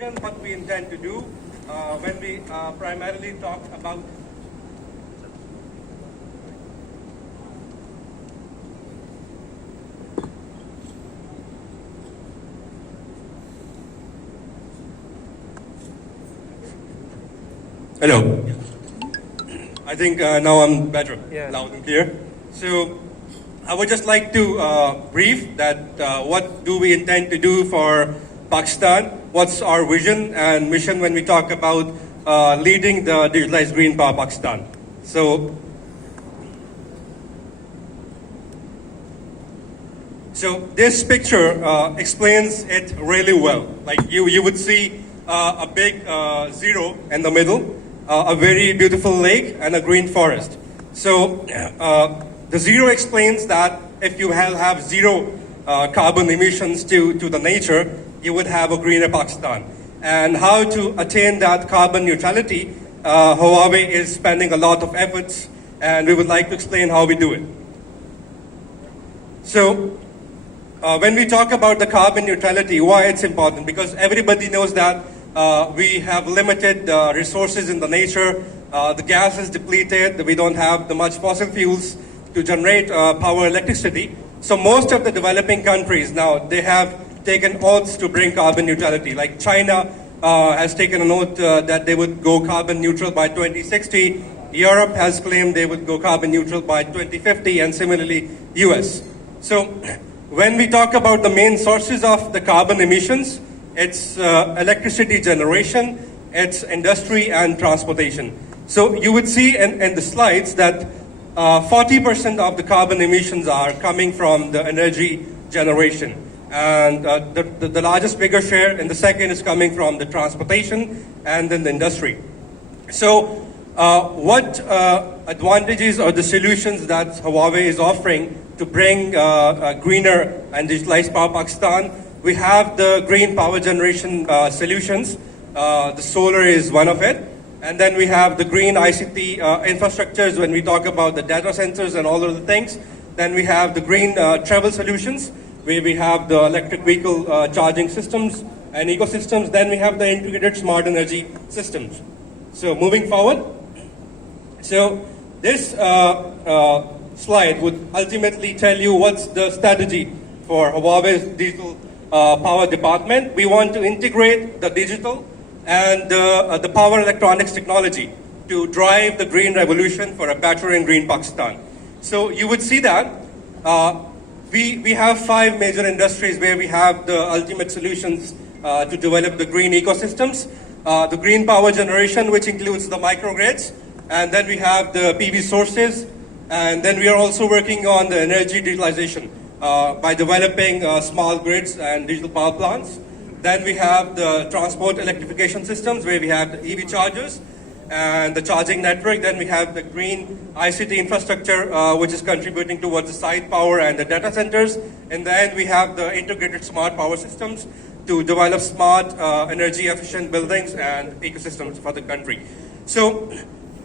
what we intend to do when we primarily talk about Hello. I think now I'm better, loud and clear. So I would just like to brief that what do we intend to do for Pakistan, what's our vision and mission when we talk about leading the digitalized green power Pakistan. So this picture explains it really well. Like you would see a big zero in the middle, a very beautiful lake and a green forest. So the zero explains that if you have zero carbon emissions to the nature, you would have a greener Pakistan. And how to attain that carbon neutrality, Huawei is spending a lot of efforts, and we would like to explain how we do it. So when we talk about the carbon neutrality, why it's important? Because everybody knows that we have limited resources in the nature. The gas is depleted. We don't have the much fossil fuels to generate power electricity. So most of the developing countries now, they have taken oaths to bring carbon neutrality. Like China has taken an oath that they would go carbon neutral by 2060. Europe has claimed they would go carbon neutral by 2050, and similarly US. So when we talk about the main sources of the carbon emissions, it's electricity generation, it's industry and transportation. So you would see in the slides that 40% of the carbon emissions are coming from the energy generation. And the largest bigger share in the second is coming from the transportation and then the industry. So what advantages or the solutions that Huawei is offering to bring a greener and digitalized power Pakistan? We have the green power generation solutions. The solar is one of it. And then we have the green ICT infrastructures when we talk about the data centers and all of the things. Then we have the green travel solutions, where we have the electric vehicle charging systems and ecosystems. Then we have the integrated smart energy systems. So moving forward, so this slide would ultimately tell you what's the strategy for Huawei's digital power department. We want to integrate the digital and the power electronics technology to drive the green revolution for a better and green Pakistan. So you would see that we have 5 major industries where we have the ultimate solutions to develop the green ecosystems. The green power generation, which includes the microgrids, and then we have the PV sources, and then we are also working on the energy digitalization by developing small grids and digital power plants. Then we have the transport electrification systems, where we have the EV chargers and the charging network. Then we have the green ICT infrastructure, which is contributing towards the site power and the data centers. And then we have the integrated smart power systems to develop smart, energy efficient buildings and ecosystems for the country. So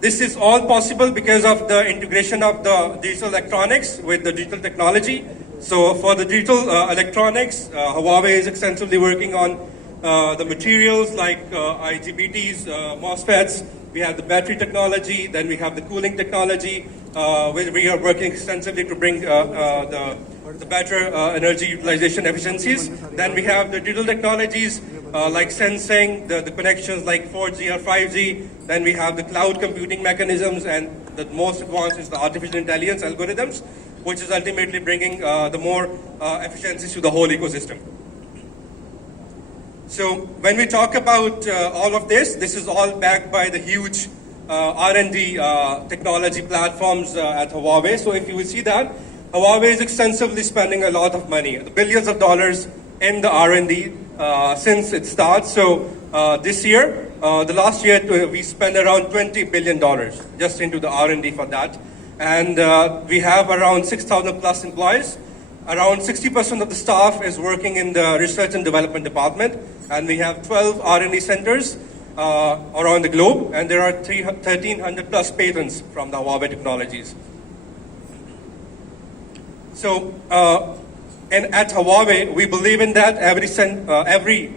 this is all possible because of the integration of the digital electronics with the digital technology. So for the digital electronics, Huawei is extensively working on the materials like IGBTs, MOSFETs. We have the battery technology, then we have the cooling technology. We are working extensively to bring the better energy utilization efficiencies. Then we have the digital technologies like sensing, the connections like 4G or 5G. Then we have the cloud computing mechanisms, and the most advanced is the artificial intelligence algorithms, which is ultimately bringing the more efficiencies to the whole ecosystem. So when we talk about all of this is all backed by the huge R&D technology platforms at Huawei. So if you will see that, Huawei is extensively spending a lot of money, billions of dollars in the R&D since it starts. So this year, the last year, we spent around $20 billion just into the R&D for that. And we have around 6,000 plus employees. Around 60% of the staff is working in the research and development department, and we have 12 R&D centers around the globe, and there are 1,300 plus patents from the Huawei technologies. So, and at Huawei, we believe in that every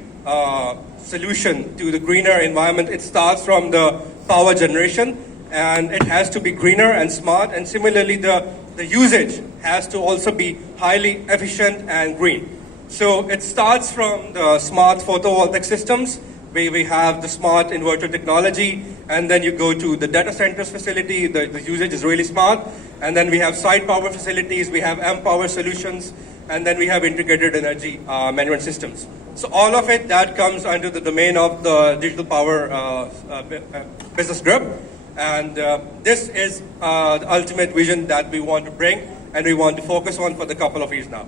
solution to the greener environment, it starts from the power generation, and it has to be greener and smart, and similarly the usage has to also be highly efficient and green. So it starts from the smart photovoltaic systems, where we have the smart inverter technology, and then you go to the data centers facility, the usage is really smart, and then we have site power facilities, we have M-Power solutions, and then we have integrated energy management systems. So all of it, that comes under the domain of the digital power business group. And this is the ultimate vision that we want to bring and we want to focus on for the couple of years now.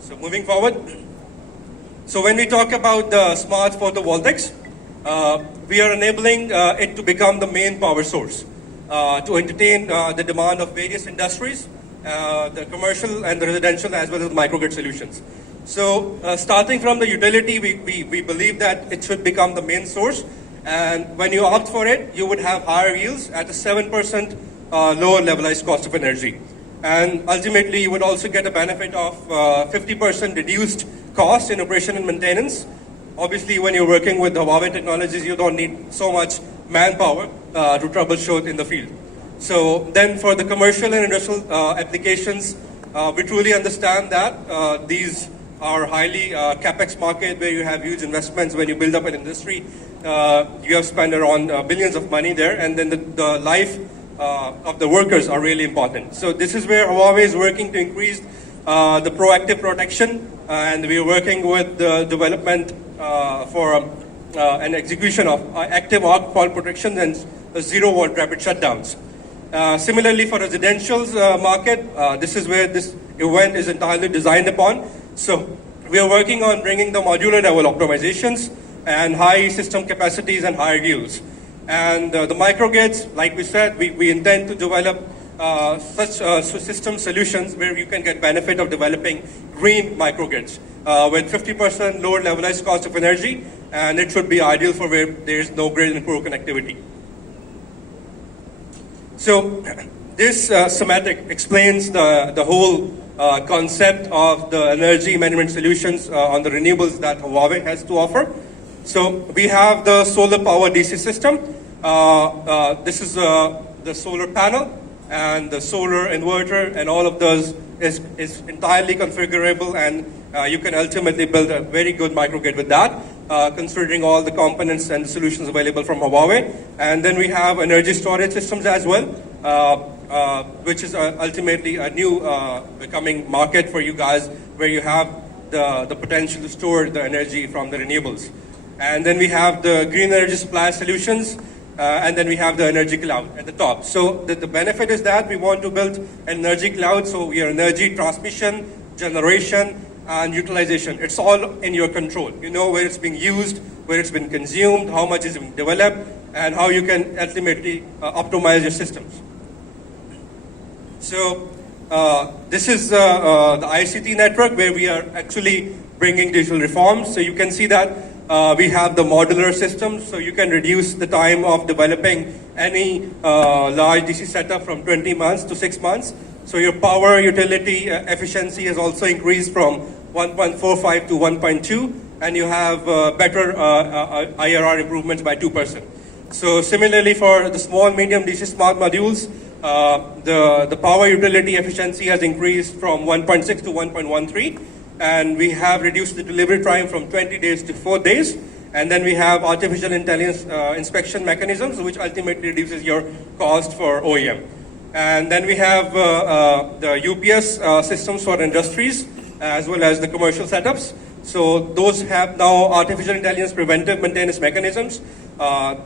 So moving forward. So when we talk about the smart photovoltaics, we are enabling it to become the main power source to entertain the demand of various industries, the commercial and the residential, as well as microgrid solutions. So starting from the utility, we believe that it should become the main source. And when you opt for it, you would have higher yields at a 7% lower levelized cost of energy. And ultimately, you would also get a benefit of 50% reduced cost in operation and maintenance. Obviously, when you're working with Huawei technologies, you don't need so much manpower to troubleshoot in the field. So then for the commercial and industrial applications, we truly understand that these are highly capex market where you have huge investments. When you build up an industry, you have spent around billions of money there, and then the life of the workers are really important. So this is where Huawei is working to increase the proactive protection, and we are working with the development for an execution of active arc fault protection and 0-volt rapid shutdowns. Similarly, for residential's market, this is where this event is entirely designed upon. So we are working on bringing the modular level optimizations and high system capacities and higher yields. And the microgrids, like we said, we intend to develop such system solutions where you can get benefit of developing green microgrids with 50% lower levelized cost of energy, and it should be ideal for where there is no grid and poor connectivity. So this schematic explains the whole concept of the energy management solutions on the renewables that Huawei has to offer. So we have the solar power DC system. This is the solar panel and the solar inverter, and all of those is entirely configurable, and you can ultimately build a very good microgrid with that, considering all the components and the solutions available from Huawei. And then we have energy storage systems as well, which is ultimately a new becoming market for you guys, where you have the potential to store the energy from the renewables. And then we have the green energy supply solutions, and then we have the energy cloud at the top. So the benefit is that we want to build an energy cloud, so we are energy transmission, generation, and utilization. It's all in your control. You know where it's being used, where it's been consumed, how much is being developed, and how you can ultimately optimize your systems. So this is the Ict Network, where we are actually bringing digital reforms. So you can see that we have the modular system, so you can reduce the time of developing any large DC setup from 20 months to 6 months. So your power utility efficiency has also increased from 1.45 to 1.2, and you have better IRR improvements by 2%. So similarly, for the small medium DC smart modules, the power utility efficiency has increased from 1.6 to 1.13, and we have reduced the delivery time from 20 days to 4 days. And then we have artificial intelligence inspection mechanisms, which ultimately reduces your cost for OEM. And then we have the UPS systems for industries, as well as the commercial setups. So those have now artificial intelligence preventive maintenance mechanisms.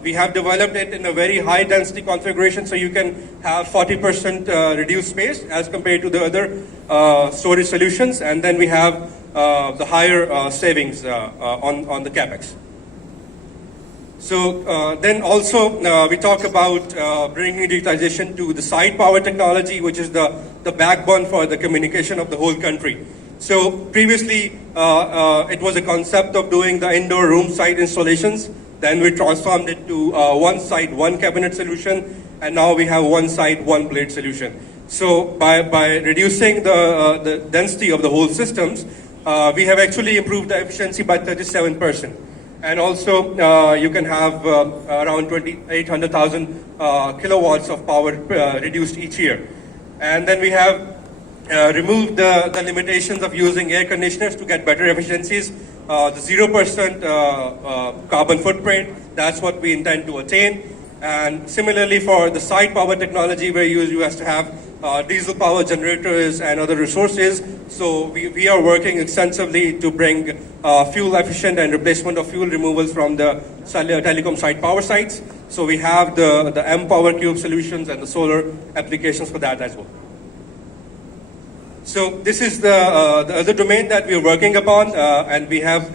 We have developed it in a very high density configuration, so you can have 40% reduced space as compared to the other storage solutions. And then we have the higher savings on the capex. So then also we talk about bringing digitization to the site power technology, which is the backbone for the communication of the whole country. So previously it was a concept of doing the indoor room site installations. Then we transformed it to one site, one cabinet solution, and now we have one site, one blade solution. So by reducing the density of the whole systems, we have actually improved the efficiency by 37%. And also, you can have around 800,000 kilowatts of power reduced each year. And then we have removed the limitations of using air conditioners to get better efficiencies. The 0% carbon footprint, that's what we intend to attain. And similarly for the site power technology, where you have to have diesel power generators and other resources. So we are working extensively to bring fuel efficient and replacement of fuel removals from the telecom site power sites. So we have the M Power Cube solutions and the solar applications for that as well. So this is the other domain that we are working upon, and we have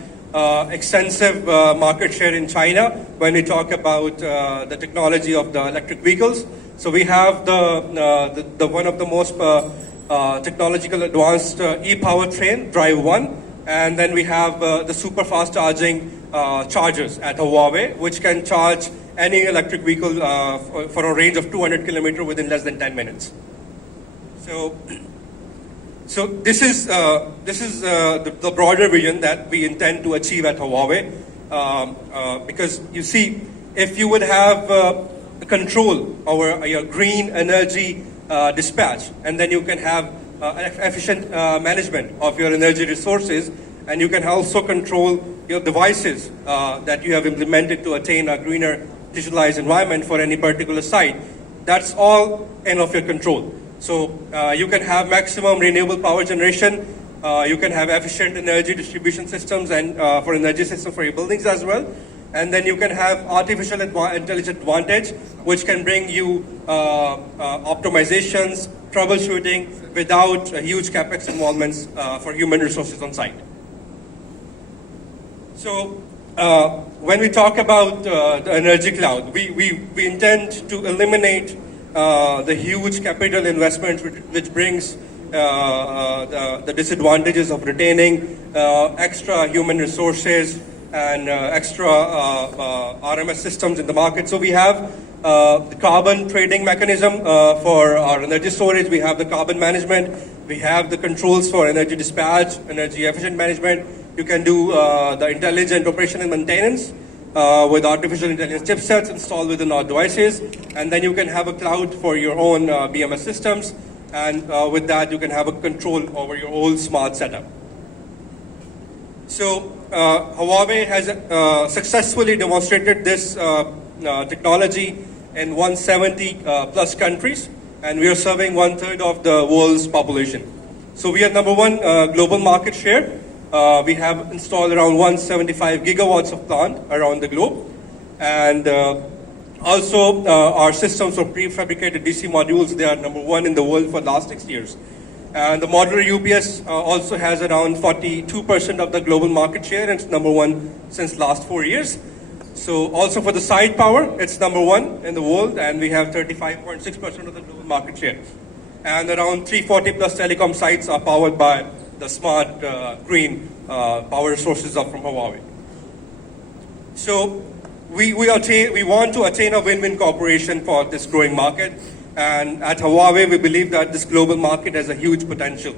extensive market share in China when we talk about the technology of the electric vehicles. So we have the one of the most technological advanced e-powertrain, Drive 1, and then we have the super fast charging chargers at Huawei, which can charge any electric vehicle for a range of 200 kilometers within less than 10 minutes. So this is the broader vision that we intend to achieve at Huawei, because you see, if you would have control over your green energy dispatch, and then you can have efficient management of your energy resources, and you can also control your devices that you have implemented to attain a greener digitalized environment for any particular site. That's all of your control. So you can have maximum renewable power generation, you can have efficient energy distribution systems and for energy systems for your buildings as well. And then you can have artificial intelligence advantage, which can bring you optimizations, troubleshooting without huge capex involvements for human resources on site. So when we talk about the energy cloud, we intend to eliminate the huge capital investment which brings the disadvantages of retaining extra human resources and extra RMS systems in the market. So we have the carbon trading mechanism for our energy storage, we have the carbon management, we have the controls for energy dispatch, energy efficient management. You can do the intelligent operation and maintenance with artificial intelligence chipsets installed within our devices, and then you can have a cloud for your own BMS systems, and with that you can have a control over your whole smart setup. So Huawei has successfully demonstrated this technology in 170 plus countries, and we are serving 1/3 of the world's population. So we are number one global market share. We have installed around 175 gigawatts of plant around the globe. And also our systems for prefabricated DC modules, they are number one in the world for the last 6 years. And the modular UPS also has around 42% of the global market share, and it's number one since last 4 years. So also for the side power, it's number one in the world, and we have 35.6% of the global market share. And around 340 plus telecom sites are powered by the smart green power sources from Huawei. So we want to attain a win-win cooperation for this growing market. And at Huawei, we believe that this global market has a huge potential.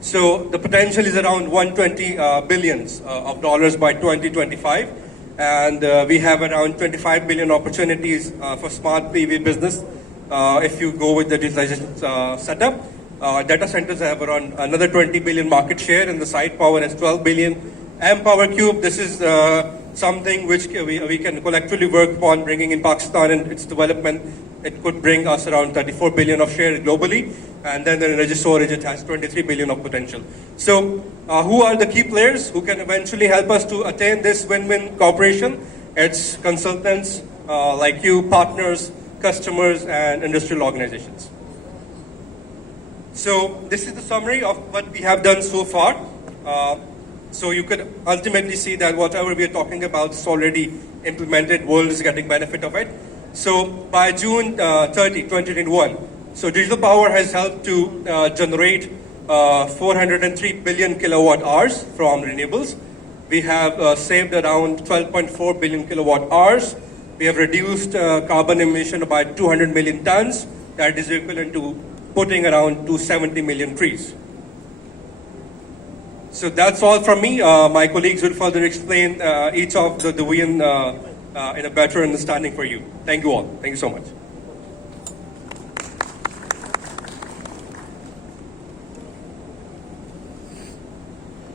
So the potential is around 120 billions of dollars by 2025. And we have around 25 billion opportunities for smart PV business if you go with the digitalization setup. Data centers have around another 20 billion market share, and the site power has 12 billion. M-Power Cube, this is something which we can collectively work upon bringing in Pakistan and its development. It could bring us around 34 billion of share globally. And then the energy storage, it has 23 billion of potential. So who are the key players who can eventually help us to attain this win-win cooperation? It's consultants like you, partners, customers, and industrial organizations. So this is the summary of what we have done so far. So you could ultimately see that whatever we are talking about is already implemented, world is getting benefit of it. So by June 30, 2021, so digital power has helped to generate 403 billion kilowatt hours from renewables. We have saved around 12.4 billion kilowatt hours. We have reduced carbon emission by 200 million tons. That is equivalent to putting around 270 million trees. So that's all from me. My colleagues will further explain each of the Deweyan in a better understanding for you. Thank you all. Thank you so much.